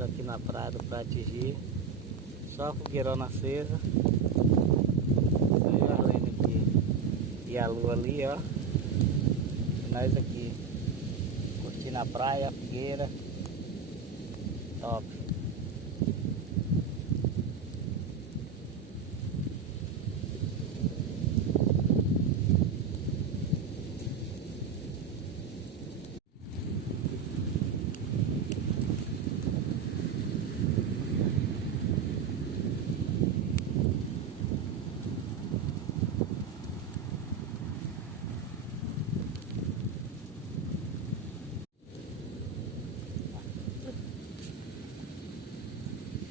Nós aqui na praia do Pratigi. Só a fogueirona acesa. Aí a Arlene aqui. E a lua ali, ó. E nós aqui. Curtindo a praia, a fogueira. Top.